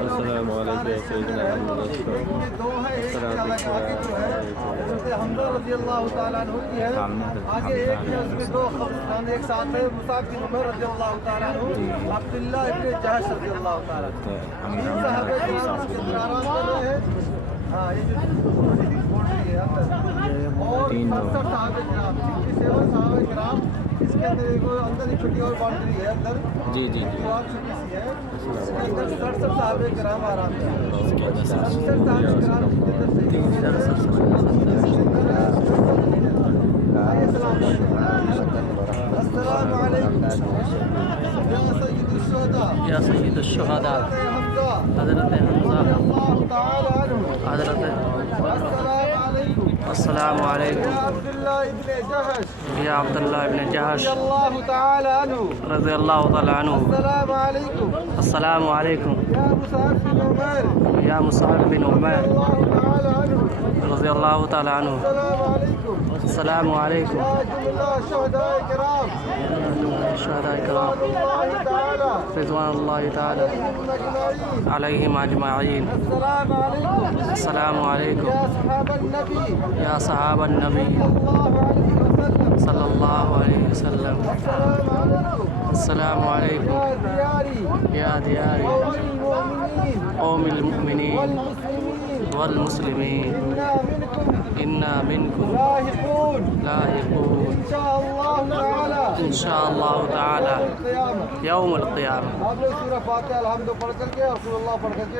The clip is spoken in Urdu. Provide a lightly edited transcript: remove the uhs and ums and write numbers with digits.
السلام علیکم سیدنا حمزہ رضی اللہ تعالیٰ عنہ کی ہے. آگے ایک ہے اس میں دو خبرستان ایک ساتھ ہے. مصعب بن عمر رضی اللہ تعالیٰ عنہ, عبداللہ ابن جہش رضی اللہ تعالیٰ عنہ. تین صحابہ کرام اس کے اندر آرام کر رہے ہیں. ہاں یہ جو بونڈری ہے اندر, اور 67 صحابہ کرام 67 صحابہ کرام اس کے اندر ایک اندر ایک چھوٹی اور باؤنڈری ہے اندر جی جی جو آپ چھوٹی سی ہے. اس کے اندر 67 صحابہ کرام آرام کر رہے ہیں. 67 صحابہ کرام اس کے اندر السلام علیکم یا سید الشہداء حضرت حمزہ حضرت السلام علیکم یا عبداللہ ابن جہش رضی اللہ تعالی عنہ. السلام علیکم یا مصعب بن عمر رضی اللہ تعالی عنہ. السلام علیکم شہداء کرام رضوان اللہ تعالی علیہم اجمعین. السلام علیکم یا صحابہ النبی صلی اللہ علیہ وسلم. السلام علیکم یا دیار قوم المؤمنین والمسلمین انا منکم لاحقون انشاءاللہ تعالی یوم القیامہ. آپ لوگ سورہ فاتحہ الحمد پڑھ کر کے اور رسول اللہ پڑھ کر کے